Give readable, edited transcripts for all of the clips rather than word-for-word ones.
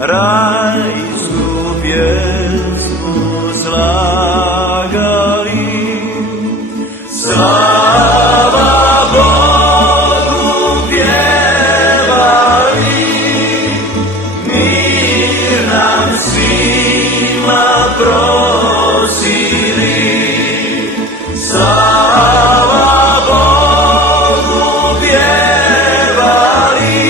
rajsku pjesmu slagali. Slava Bogu pjevali, mir nam svima prosili. Slava Bogu pjevali,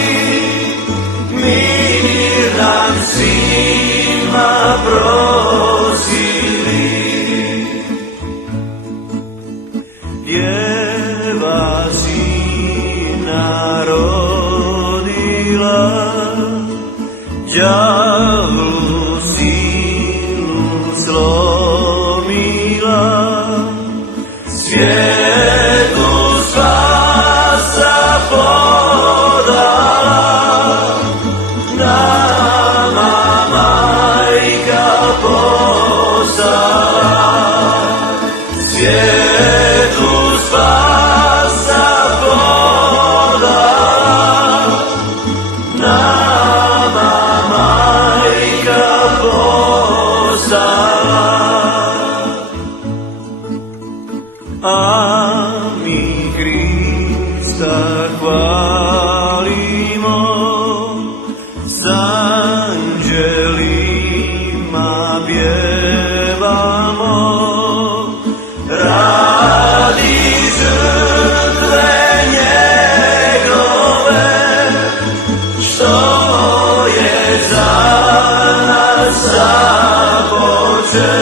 mir nam svima prosili. Djeva sina rodila, đavlu silu slomila, svijetu spasa podala, nama majka poslala. Svijetu spasa podala, nama majka poslala. A mi Hrista hvalimo, s anđelima pjevamo, radi žrtve njegove, što je za nas započeo.